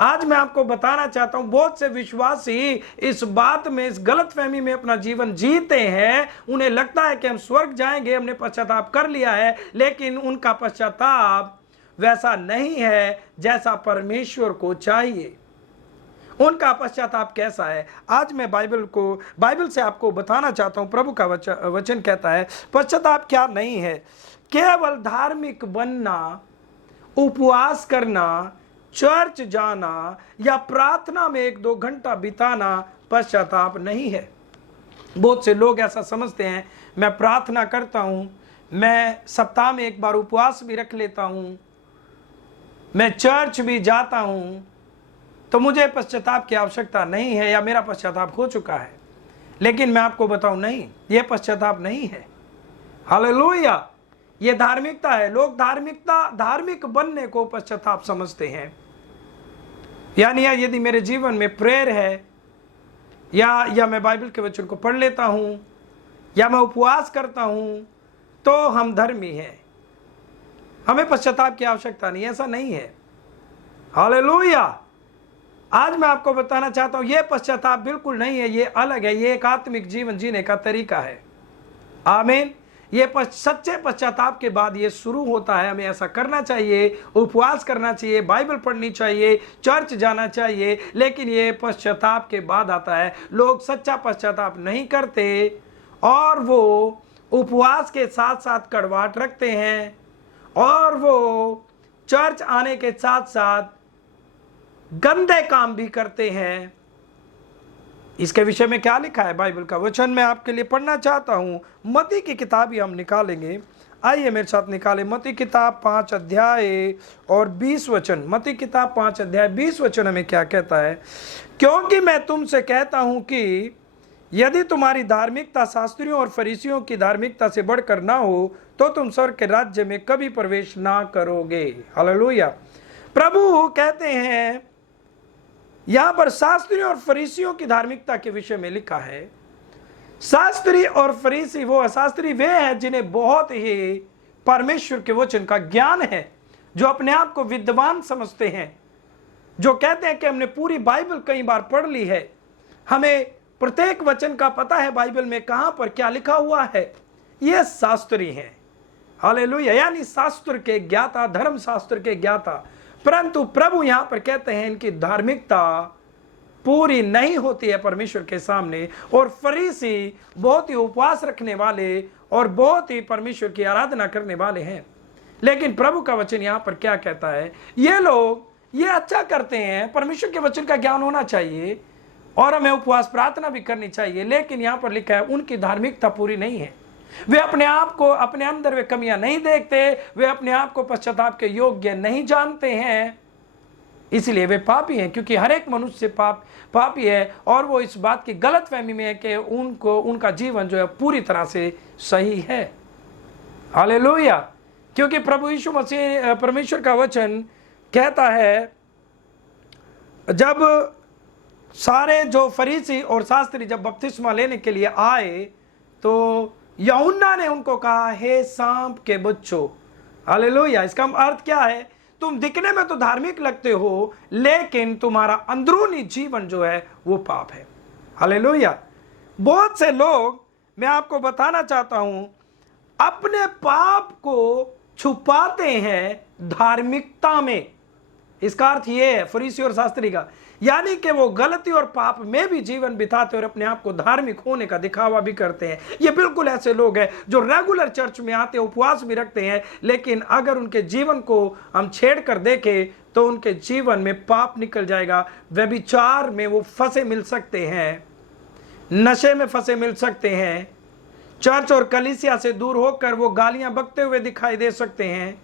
आज मैं आपको बताना चाहता हूं, बहुत से विश्वासी इस बात में, इस गलतफहमी में अपना जीवन जीते हैं। उन्हें लगता है कि हम स्वर्ग जाएंगे, हमने पश्चाताप कर लिया है, लेकिन उनका पश्चाताप वैसा नहीं है जैसा परमेश्वर को चाहिए। उनका पश्चाताप कैसा है? आज मैं बाइबल से आपको बताना चाहता हूं। प्रभु का वचन कहता है पश्चाताप क्या नहीं है, केवल धार्मिक बनना, उपवास करना, चर्च जाना या प्रार्थना में 1-2 घंटा बिताना पश्चाताप नहीं है। बहुत से लोग ऐसा समझते हैं, मैं प्रार्थना करता हूं, मैं सप्ताह में 1 बार उपवास भी रख लेता हूं, मैं चर्च भी जाता हूं, तो मुझे पश्चाताप की आवश्यकता नहीं है, या मेरा पश्चाताप हो चुका है। लेकिन मैं आपको बताऊं, नहीं, यह पश्चाताप नहीं है। हालेलुया। ये धार्मिकता है। लोग धार्मिक बनने को पश्चाताप समझते हैं। यानी यदि मेरे जीवन में प्रेयर है, या मैं बाइबल के वचन को पढ़ लेता हूं, या मैं उपवास करता हूं, तो हम धर्मी हैं, हमें पश्चाताप की आवश्यकता नहीं। ऐसा नहीं है। हालेलुया। आज मैं आपको बताना चाहता हूं, यह पश्चाताप बिल्कुल नहीं है, यह अलग है, यह एक आत्मिक जीवन जीने का तरीका है। आमीन। ये सच्चे पश्चाताप के बाद ये शुरू होता है। हमें ऐसा करना चाहिए, उपवास करना चाहिए, बाइबल पढ़नी चाहिए, चर्च जाना चाहिए, लेकिन ये पश्चाताप के बाद आता है। लोग सच्चा पश्चाताप नहीं करते और वो उपवास के साथ साथ कड़वाहट रखते हैं, और वो चर्च आने के साथ साथ गंदे काम भी करते हैं। इसके विषय में क्या लिखा है बाइबल का वचन मैं आपके लिए पढ़ना चाहता हूं। मत्ती की किताब ही हम निकालेंगे। आइए मेरे साथ निकालें मत्ती किताब 5 अध्याय और 20 वचन। मत्ती किताब 5 अध्याय 20 वचन हमें क्या कहता है? क्योंकि मैं तुमसे कहता हूं कि यदि तुम्हारी धार्मिकता शास्त्रियों और फरीसियों की धार्मिकता से बढ़कर ना हो तो तुम स्वर्ग के राज्य में कभी प्रवेश ना करोगे। हालेलुया। प्रभु कहते हैं, यहां पर शास्त्री और फरीसियों की धार्मिकता के विषय में लिखा है। शास्त्री और फरीसी वो शास्त्री वे हैं जिन्हें बहुत ही परमेश्वर के वचन का ज्ञान है, जो अपने आप को विद्वान समझते हैं, जो कहते हैं कि हमने पूरी बाइबल कई बार पढ़ ली है, हमें प्रत्येक वचन का पता है बाइबल में कहां पर क्या लिखा हुआ है। ये शास्त्री हैं। हालेलुया। यानी शास्त्र के ज्ञाता, धर्म शास्त्र के ज्ञाता। परंतु प्रभु यहां पर कहते हैं इनकी धार्मिकता पूरी नहीं होती है परमेश्वर के सामने। और फरीसी बहुत ही उपवास रखने वाले और बहुत ही परमेश्वर की आराधना करने वाले हैं। लेकिन प्रभु का वचन यहां पर क्या कहता है? ये लोग ये अच्छा करते हैं, परमेश्वर के वचन का ज्ञान होना चाहिए और हमें उपवास प्रार्थना भी करनी चाहिए, लेकिन यहां पर लिखा है उनकी धार्मिकता पूरी नहीं है। वे अपने आप को, अपने अंदर वे कमियां नहीं देखते, वे अपने आप को पश्चाताप के योग्य नहीं जानते हैं। इसलिए वे पापी हैं, क्योंकि हर एक मनुष्य पापी है और वो इस बात की गलतफहमी में है कि उनका जीवन जो है पूरी तरह से सही है। हालेलुया। क्योंकि प्रभु यीशु मसीह, परमेश्वर का वचन कहता है, जब सारे जो फरीसी और शास्त्री जब बपतिस्मा लेने के लिए आए तो यूहन्ना ने उनको कहा, हे सांप के बच्चों। हालेलुया। इसका अर्थ क्या है? तुम दिखने में तो धार्मिक लगते हो, लेकिन तुम्हारा अंदरूनी जीवन जो है वो पाप है। हालेलुया। बहुत से लोग, मैं आपको बताना चाहता हूं, अपने पाप को छुपाते हैं धार्मिकता में। इसका अर्थ यह है फरीसी और शास्त्री का, यानी कि वो गलती और पाप में भी जीवन बिताते और अपने आप को धार्मिक होने का दिखावा भी करते हैं। ये बिल्कुल ऐसे लोग हैं जो रेगुलर चर्च में आते, उपवास भी रखते हैं, लेकिन अगर उनके जीवन को हम छेड़ कर देखें तो उनके जीवन में पाप निकल जाएगा। व्यभिचार में वो फंसे मिल सकते हैं, नशे में फंसे मिल सकते हैं, चर्च और कलीसिया से दूर होकर वो गालियां बकते हुए दिखाई दे सकते हैं।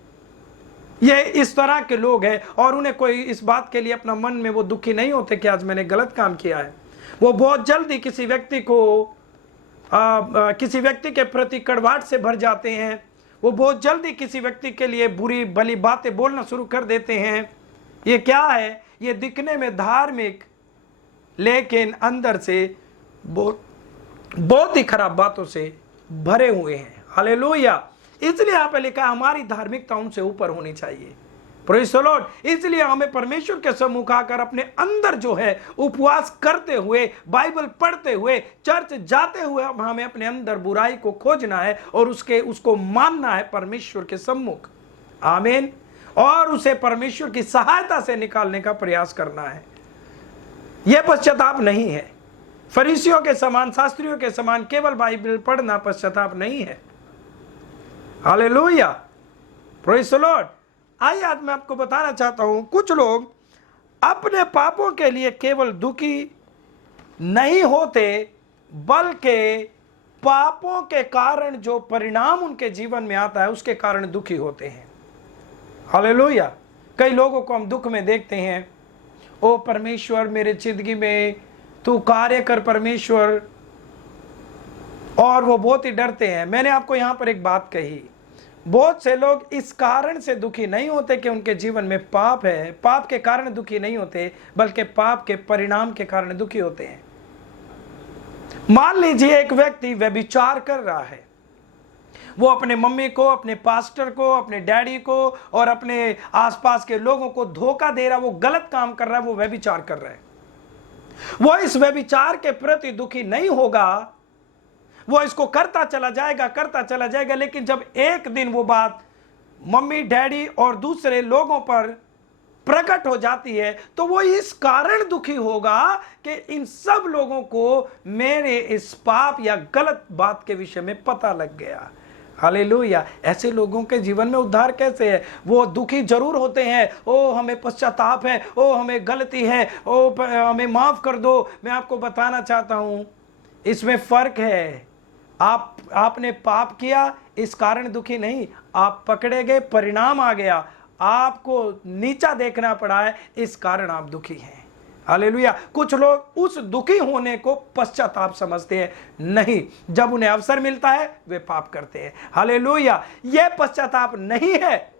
ये इस तरह के लोग हैं और उन्हें कोई इस बात के लिए अपना मन में वो दुखी नहीं होते कि आज मैंने गलत काम किया है। वो बहुत जल्दी किसी व्यक्ति के प्रति कड़वाहट से भर जाते हैं। वो बहुत जल्दी किसी व्यक्ति के लिए बुरी भली बातें बोलना शुरू कर देते हैं। ये क्या है? ये दिखने में धार्मिक, लेकिन अंदर से बहुत ही खराब बातों से भरे हुए हैं। हालेलुया। इसलिए यहाँ पे लिखा, हमारी धार्मिकता उनसे ऊपर होनी चाहिए। Praise the Lord. इसलिए हमें परमेश्वर के सम्मुख आकर अपने अंदर जो है उपवास करते हुए, बाइबल पढ़ते हुए, चर्च जाते हुए हमें अपने अंदर बुराई को खोजना है और उसको मानना है परमेश्वर के सम्मुख। आमीन। और उसे परमेश्वर की सहायता से निकालने का प्रयास करना है। यह पश्चाताप नहीं है। फरीसियों के समान, शास्त्रियों के समान केवल बाइबल पढ़ना पश्चाताप नहीं है। हालेलुया। Praise the Lord. आइए आज मैं आपको बताना चाहता हूं, कुछ लोग अपने पापों के लिए केवल दुखी नहीं होते, बल्कि पापों के कारण जो परिणाम उनके जीवन में आता है उसके कारण दुखी होते हैं। हालेलुया। कई लोगों को हम दुख में देखते हैं, ओ परमेश्वर मेरे जिंदगी में तू कार्य कर परमेश्वर, और वो बहुत ही डरते हैं। मैंने आपको यहां पर एक बात कही, बहुत से लोग इस कारण से दुखी नहीं होते कि उनके जीवन में पाप है, पाप के कारण दुखी नहीं होते, बल्कि पाप के परिणाम के कारण दुखी होते हैं। मान लीजिए एक व्यक्ति व्यभिचार कर रहा है, वो अपने मम्मी को, अपने पास्टर को, अपने डैडी को और अपने आसपास के लोगों को धोखा दे रहा है, वो गलत काम कर रहा है, वो व्यभिचार कर रहा है। वो इस व्यभिचार के प्रति दुखी नहीं होगा, वो इसको करता चला जाएगा, लेकिन जब एक दिन वो बात मम्मी, डैडी और दूसरे लोगों पर प्रकट हो जाती है तो वो इस कारण दुखी होगा कि इन सब लोगों को मेरे इस पाप या गलत बात के विषय में पता लग गया। हालेलुया। ऐसे लोगों के जीवन में उद्धार कैसे है? वो दुखी जरूर होते हैं, ओ हमें पश्चाताप है, ओ हमें गलती है, ओ हमें माफ कर दो। मैं आपको बताना चाहता हूं, इसमें फर्क है। आपने पाप किया इस कारण दुखी नहीं, आप पकड़े गए, परिणाम आ गया, आपको नीचा देखना पड़ा है, इस कारण आप दुखी हैं। हालेलुया। कुछ लोग उस दुखी होने को पश्चाताप समझते हैं, नहीं, जब उन्हें अवसर मिलता है वे पाप करते हैं। हालेलुया। यह पश्चाताप नहीं है।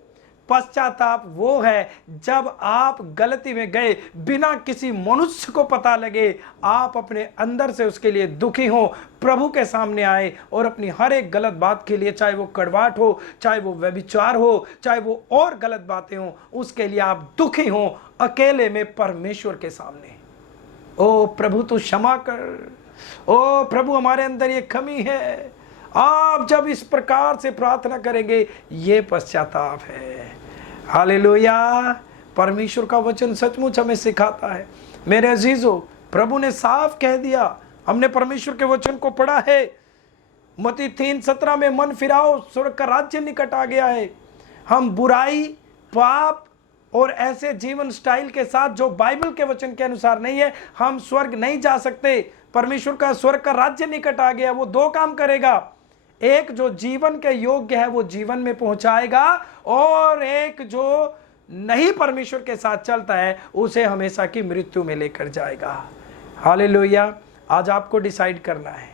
पश्चाताप वो है जब आप गलती में गए, बिना किसी मनुष्य को पता लगे, आप अपने अंदर से उसके लिए दुखी हो, प्रभु के सामने आए और अपनी हर एक गलत बात के लिए, चाहे वो कड़वाहट हो, चाहे वो व्यभिचार हो, चाहे वो और गलत बातें हो, उसके लिए आप दुखी हो अकेले में परमेश्वर के सामने। ओ प्रभु तू क्षमा कर, ओ प्रभु हमारे अंदर ये कमी है। आप जब इस प्रकार से प्रार्थना करेंगे, ये पश्चाताप है। हालेलुया। परमेश्वर का वचन सचमुच हमें सिखाता है। मेरे अजीजों, प्रभु ने साफ कह दिया, हमने परमेश्वर के वचन को पढ़ा है, मत्ती 3:17 में मन फिराओ, स्वर्ग का राज्य निकट आ गया है। हम बुराई, पाप और ऐसे जीवन स्टाइल के साथ जो बाइबल के वचन के अनुसार नहीं है, हम स्वर्ग नहीं जा सकते। परमेश्वर का स्वर्ग का राज्य निकट आ गया। वो दो काम करेगा, एक जो जीवन के योग्य है वो जीवन में पहुंचाएगा, और एक जो नहीं परमेश्वर के साथ चलता है उसे हमेशा की मृत्यु में लेकर जाएगा। हालेलुया। आज आपको डिसाइड करना है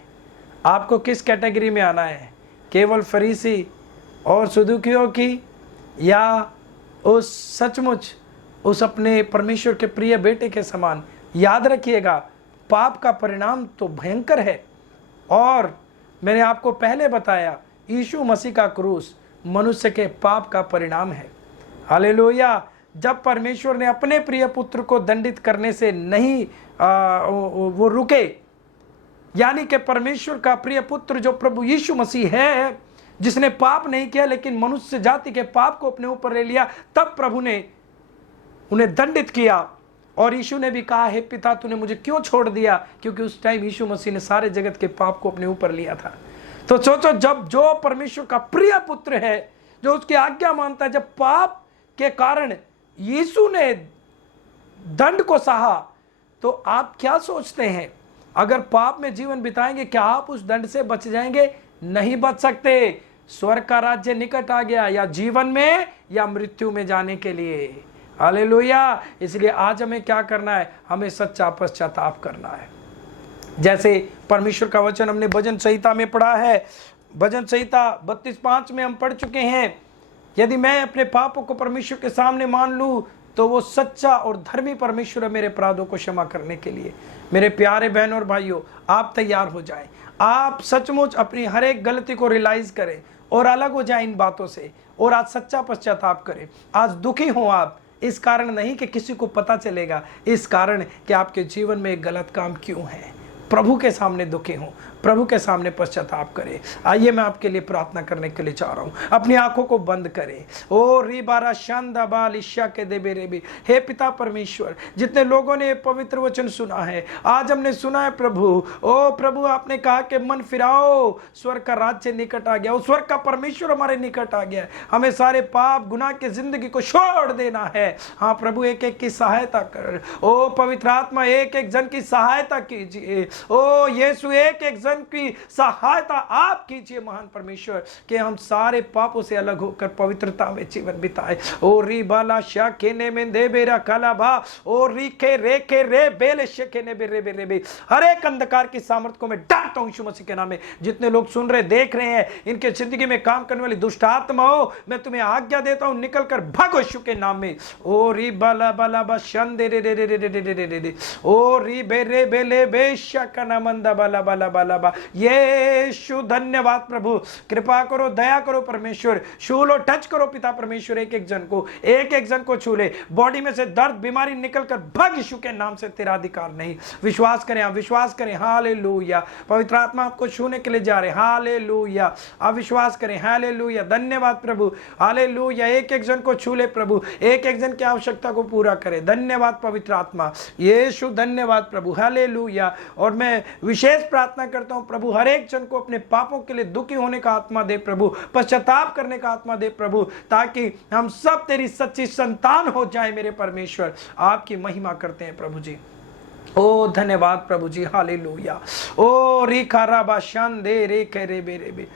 आपको किस कैटेगरी में आना है, केवल फरीसी और सदूकियों की, या उस सचमुच उस अपने परमेश्वर के प्रिय बेटे के समान। याद रखिएगा पाप का परिणाम तो भयंकर है, और मैंने आपको पहले बताया यीशु मसीह का क्रूस मनुष्य के पाप का परिणाम है। हालेलुया। जब परमेश्वर ने अपने प्रिय पुत्र को दंडित करने से नहीं वो रुके, यानी कि परमेश्वर का प्रिय पुत्र जो प्रभु यीशु मसीह है, जिसने पाप नहीं किया लेकिन मनुष्य जाति के पाप को अपने ऊपर ले लिया, तब प्रभु ने उन्हें दंडित किया। और यीशु ने भी कहा, हे पिता तूने मुझे क्यों छोड़ दिया, क्योंकि उस टाइम यीशु मसीह ने सारे जगत के पाप को अपने ऊपर लिया था। तो सोचो, जब जो परमेश्वर का प्रिय पुत्र है, जो उसकी आज्ञा मानता है, जब पाप के कारण यीशु ने दंड को सहा, तो आप क्या सोचते हैं अगर पाप में जीवन बिताएंगे, क्या आप उस दंड से बच जाएंगे? नहीं बच सकते। स्वर्ग का राज्य निकट आ गया, या जीवन में या मृत्यु में जाने के लिए। हालेलुया। इसलिए आज हमें क्या करना है? हमें सच्चा पश्चाताप करना है। जैसे परमेश्वर का वचन हमने भजन संहिता में पढ़ा है, भजन संहिता 32:5 में हम पढ़ चुके हैं, यदि मैं अपने पापों को परमेश्वर के सामने मान लूं तो वो सच्चा और धर्मी परमेश्वर है मेरे अपराधों को क्षमा करने के लिए। मेरे प्यारे बहनों और भाइयों, आप तैयार हो जाएं। आप सचमुच अपनी हर एक गलती को रियलाइज करें और अलग हो जाएं इन बातों से, और आज सच्चा पश्चाताप करें। आज दुखी हो आप, इस कारण नहीं कि किसी को पता चलेगा, इस कारण कि आपके जीवन में एक गलत काम क्यों है। प्रभु के सामने दुखी हूँ, प्रभु के सामने पश्चाताप करें। आइए मैं आपके लिए प्रार्थना करने के लिए चाह रहा हूँ। अपनी आंखों को बंद करें। ओ रिबारा शांदा बाल ईशा के देबे रेबे। हे पिता परमेश्वर, जितने लोगों ने पवित्र वचन सुना है, आज हमने सुना है प्रभु, ओ प्रभु आपने कहा कि मन फिराओ, स्वर्ग का राज्य निकट आ गया। वो स्वर्ग का परमेश्वर हमारे निकट आ गया। हमें सारे पाप गुनाह की जिंदगी को छोड़ देना है। हाँ प्रभु, एक एक की सहायता कर। ओ पवित्र आत्मा, एक एक जन की सहायता कीजिए। ओ यीशु, एक एक की सहायता आप कीजिए महान परमेश्वर, कि हम सारे पापों से अलग होकर पवित्रता में जीवन बिताए। ओ री बाला शाके ने में दे बेरा कलाभा, ओ री के रे बेले शके ने बेरे बेरे बे। हर एक अंधकार की सामर्थ को मैं डांटता हूं यीशु मसीह के नाम में। जितने लोग सुन रहे देख रहे हैं, इनके जिंदगी में काम करने वाली दुष्ट आत्मा हो, मैं तुम्हें आज्ञा देता हूं, निकल कर भागो यीशु के नाम में। ओ री बाला बाला बा शंदे रे रे रे रे रे रे, ओ री बेरे बेले बेशका नमंदा बाला बाला बाला बा। यीशु धन्यवाद प्रभु, कृपा करो, दया करो परमेश्वर, छू लो, टच करो पिता परमेश्वर। एक एक जन को छू ले। बॉडी में से दर्द बीमारी निकल कर भाग यीशु के नाम से, तेरा अधिकार नहीं। विश्वास करें, आप विश्वास करें। हालेलुया। पवित्र आत्मा आपको छूने के लिए जा रहे हैं। हालेलुया। आप विश्वास करें। हालेलुया। धन्यवाद प्रभु। हालेलुया। एक एक जन को छू ले प्रभु, एक एक जन की आवश्यकता को पूरा करे। धन्यवाद पवित्र आत्मा। यीशु धन्यवाद प्रभु। हालेलुया। और मैं विशेष प्रार्थना करता हूं प्रभु, हर एक जन को अपने पापों के लिए दुखी होने का आत्मा दे प्रभु, पश्चाताप करने का आत्मा दे प्रभु, ताकि हम सब तेरी सच्ची संतान हो जाए मेरे परमेश्वर। आपकी महिमा करते हैं प्रभु जी। ओ धन्यवाद प्रभु जी। हालेलुया। ओ रिखा राबा शांदे रे के रे बे रे बे।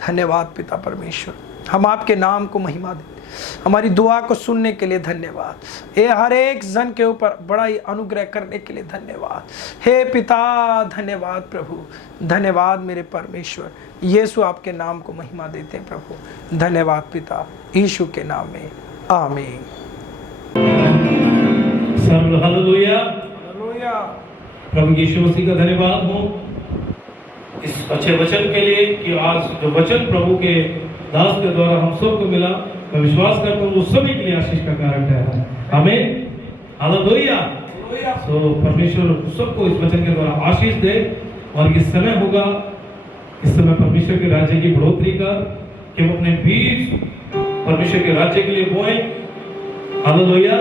धन्यवाद पिता परमेश्वर, हम आपके नाम को महिमा देते। हमारी दुआ को सुनने के लिए धन्यवाद। ये हर एक जन के ऊपर बड़ा ही अनुग्रह करने के लिए धन्यवाद। हे पिता धन्यवाद प्रभु, धन्यवाद मेरे परमेश्वर। यीशु आपके नाम को महिमा देते हैं प्रभु। धन्यवाद पिता, यीशु के नाम में आमीन। हालेलुया। हालेलुया। प्रभु यीशु मसीह का धन्यवाद हो इस अच्छे वचन के लिए, कि आज जो वचन प्रभु के दास के द्वारा हम सबको मिला, मैं विश्वास करता हूँ वो सभी के लिए आशीष का कारण ठहरा। आमीन। हालेलुया। तो परमेश्वर सबको इस वचन के द्वारा आशीष दे। और इस समय होगा, इस समय परमेश्वर के राज्य की बढ़ोतरी का, कि हम अपने बीज परमेश्वर के राज्य के लिए बोएं। हालेलुया।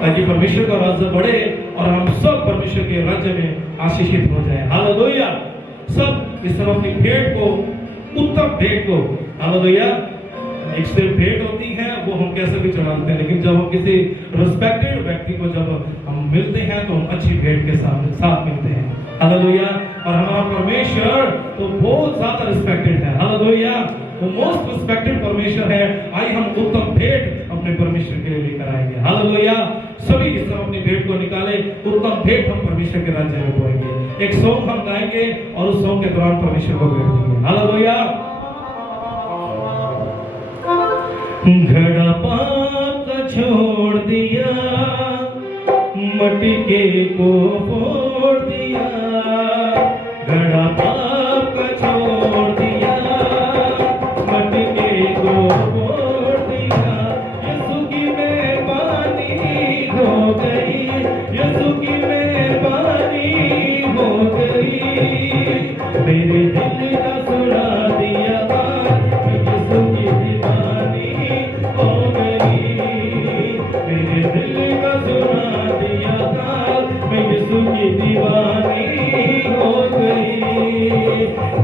ताकि परमेश्वर का राज्य बढ़े और हम सब परमेश्वर के राज्य में आशीषित हो जाए। हालेलुया। सब इस समय अपनी भेंट को, उत्तम भेंट को, हालेलुया, एक से भेंट होती है वो हम कैसे भी चढ़ाते हैं, लेकिन जब हम किसी रिस्पेक्टेड व्यक्ति को जब हम मिलते हैं तो हम अच्छी भेंट के साथ मिलते हैं। हालेलुया। और हमारा परमेश्वर तो बहुत ज्यादा रिस्पेक्टेड है। हालेलुया। वो मोस्ट रिस्पेक्टेड परमेश्वर है। आइए हम उत्तम भेंट अपने परमेश्वर के लिए लेकर आएंगे। हालेलुया। सभी इस समय अपनी भेंट को निकाले, उत्तम भेंट हम परमेश्वर के राज्य में बोएंगे। एक सॉन्ग हम गाएंगे और उस सॉन्ग के दौरान परमेश्वर को भेंट देंगे। हालेलुया। घड़ा पाप का छोड़ दिया, मटके को फोड़ दिया, घड़ा पाप का छोड़ दिया, मटके को फोड़ दिया। यीशु की मेहरबानी हो गई, यीशु की मेहरबानी हो गई, मेरे दिल का सुना दिया बात, यीशु की दीवानी हो गई, मेरे दिल का सुना दिया बात, मैं यीशु की दीवानी हो गई।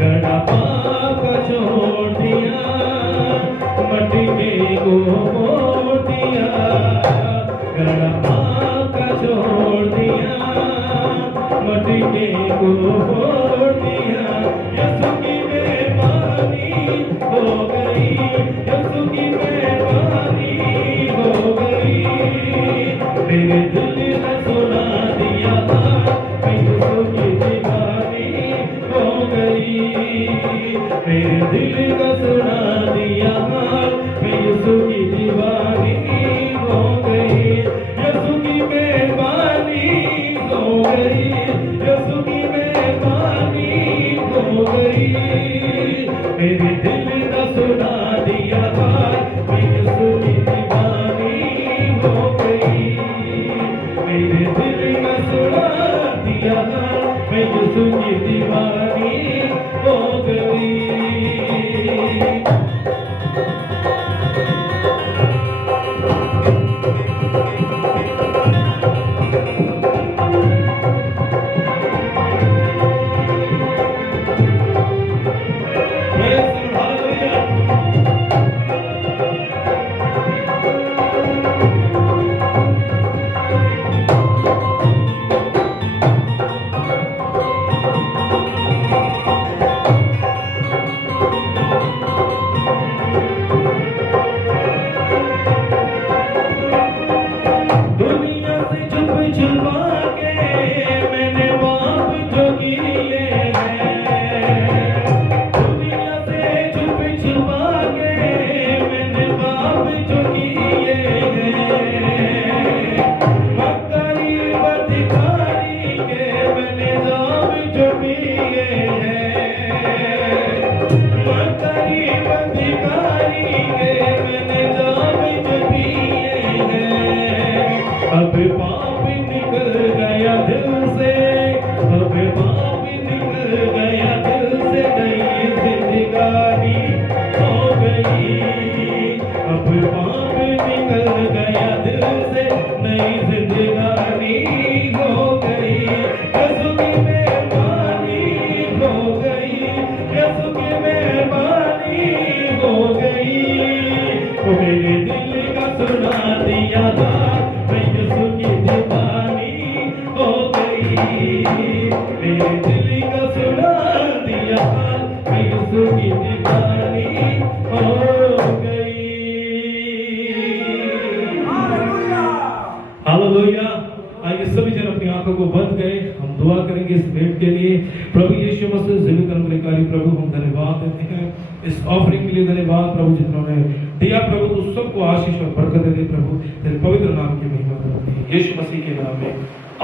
घड़ा पाप का छोड़ दिया, मटके को फोड़ दिया, घड़ा पाप का छोड़ दिया, मटके को फोड़ दिया। यीशु की मेहरबानी हो गई, यीशु की मेहरबानी हो गई, मेरे दिल ने सुना दिया था, मैं यीशु की दीवानी हो गई, मेरे दिल का सुना दिया था, मैं यीशु की दीवानी हो गई। यीशु की मेहरबानी हो गई, यीशु की मेहरबानी हो गई, मेरे दिल का सुना दिया था, मैं यीशु की दीवानी हो गई, मेरे दिल का सुना दिया था, मैं यीशु की दीवानी हो गई। दुनिया से छुप छुपा के मैंने पाप जो किए हैं, दुनिया से छुप छुपा के मैंने पाप जो किए हैं, मक्कारी बदकारी के मैंने जाम जो पिए हैं, मक्कारी बदकारी के मैंने जाम जो पिए हैं। अब पाप निकल गया दिल से, अब पाप निकल गया दिल से, नई जिंदगानी हो गई, अब पाप निकल गया दिल से, नई जिंदगानी हो गई। यीशु की मेहरबानी हो गई, यीशु की मेहरबानी हो गई, वो मेरे दिल का सुना दिया था, मैं यीशु की दीवानी हो गई, मेरे दिल का सुना दिया था, मैं यीशु की दीवानी हो गई। हालेलुया। आइए सभी जन अपनी आंखों को बंद करें, हम दुआ करेंगे इस भेंट के लिए। प्रभु यीशु मसीह जीवित अनुग्रहकारी प्रभु, हम धन्यवाद देते हैं इस ऑफरिंग के लिए। धन्यवाद प्रभु जिन्होंने दिया, प्रभु तू सबको आशीष और बरकत दे प्रभु, तेरे पवित्र नाम की महिमा करते हैं यीशु मसीह के नाम में,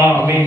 आमीन।